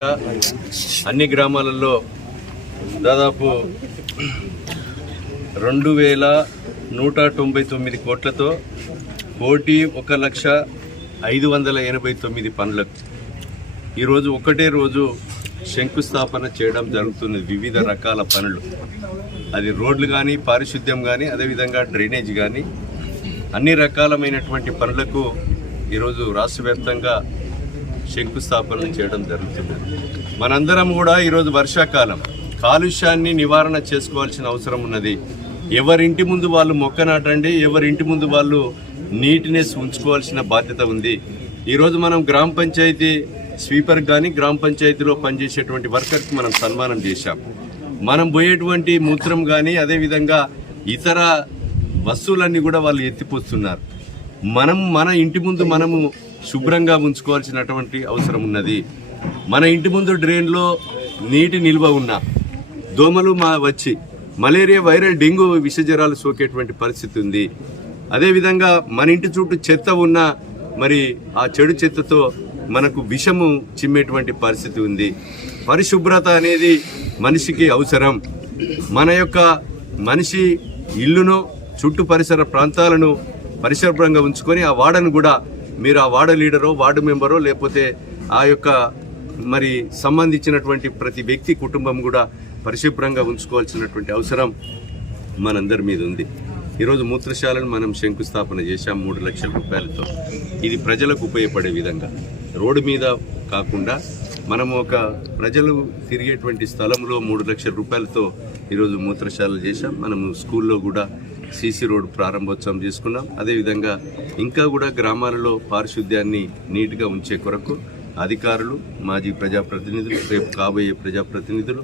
అన్ని గ్రామాలలో దాదాపు 2199 కోట్లతో 1,05,89 పనులకు ఈరోజు ఒకటే రోజు శంకుస్థాపన చేయడం జరుగుతుంది. వివిధ రకాల పనులు, అది రోడ్లు కానీ, పారిశుద్ధ్యం కానీ, అదేవిధంగా డ్రైనేజ్ కానీ, అన్ని రకాలమైనటువంటి పనులకు ఈరోజు రాష్ట్ర వ్యాప్తంగా శంకుస్థాపన చేయడం జరుగుతుంది. మనందరం కూడా ఈరోజు వర్షాకాలం కాలుష్యాన్ని నివారణ చేసుకోవాల్సిన అవసరం ఉన్నది. ఎవరింటి ముందు వాళ్ళు మొక్క నాటండి, ఎవరింటి ముందు వాళ్ళు నీట్నెస్ ఉంచుకోవాల్సిన బాధ్యత ఉంది. ఈరోజు మనం గ్రామ పంచాయతీ స్వీపర్ కానీ, గ్రామ పంచాయతీలో పనిచేసేటువంటి వర్కర్కి మనం సన్మానం చేశాం. మనం పోయేటువంటి మూత్రం కానీ, అదేవిధంగా ఇతర వస్తువులన్నీ కూడా వాళ్ళు ఎత్తిపోస్తున్నారు. మన ఇంటి ముందు మనము శుభ్రంగా ఉంచుకోవాల్సినటువంటి అవసరం ఉన్నది. మన ఇంటి ముందు డ్రైన్లో నీటి నిల్వ ఉన్న దోమలు వచ్చి మలేరియా, వైరల్, డెంగ్యూ విషజ్వరాలు సోకేటువంటి పరిస్థితి ఉంది. అదేవిధంగా మన ఇంటి చుట్టూ చెత్త ఉన్న మరి ఆ చెడు చెత్తతో మనకు విషము చిమ్మేటువంటి పరిస్థితి ఉంది. పరిశుభ్రత అనేది మనిషికి అవసరం. మన యొక్క మనిషి ఇల్లును, చుట్టూ పరిసర ప్రాంతాలను పరిశుభ్రంగా ఉంచుకొని ఆ వార్డును కూడా మీరు ఆ వార్డు లీడరో, వార్డు మెంబరో, లేకపోతే ఆ యొక్క మరి సంబంధించినటువంటి ప్రతి వ్యక్తి, కుటుంబం కూడా పరిశుభ్రంగా ఉంచుకోవాల్సినటువంటి అవసరం మనందరి మీద ఉంది. ఈరోజు మూత్రశాలను మనం శంకుస్థాపన చేశాం 3 లక్షల రూపాయలతో. ఇది ప్రజలకు ఉపయోగపడే విధంగా, రోడ్డు మీద కాకుండా మనము ఒక ప్రజలు తిరిగేటువంటి స్థలంలో 3 లక్షల రూపాయలతో ఈరోజు మూత్రశాలలు చేశాం. మనము స్కూల్లో కూడా సీసీ రోడ్ ప్రారంభోత్సవం చేసుకున్నాం. అదేవిధంగా ఇంకా కూడా గ్రామాలలో పారిశుద్ధ్యాన్ని నీట్గా ఉంచే కొరకు అధికారులు, మాజీ ప్రజాప్రతినిధులు, రేపు కాబోయే ప్రజాప్రతినిధులు,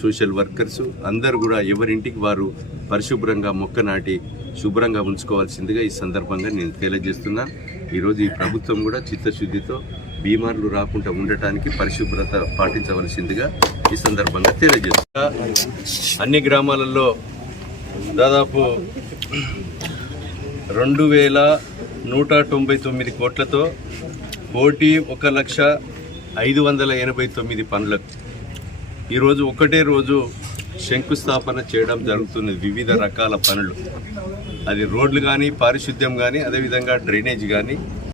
సోషల్ వర్కర్స్ అందరూ కూడా ఎవరింటికి వారు పరిశుభ్రంగా మొక్క నాటి శుభ్రంగా ఉంచుకోవాల్సిందిగా ఈ సందర్భంగా నేను తెలియజేస్తున్నాను. ఈరోజు ఈ ప్రభుత్వం కూడా చిత్తశుద్ధితో బీమార్లు రాకుండా ఉండటానికి పరిశుభ్రత పాటించవలసిందిగా ఈ సందర్భంగా తెలియజేస్తున్నా. అన్ని గ్రామాలలో దాదాపు 2199 కోట్లతో 1,05,89 పనులకు ఈరోజు ఒకటే రోజు శంకుస్థాపన చేయడం జరుగుతుంది. వివిధ రకాల పనులు, అది రోడ్లు కానీ, పారిశుద్ధ్యం కానీ, అదేవిధంగా డ్రైనేజ్ కానీ,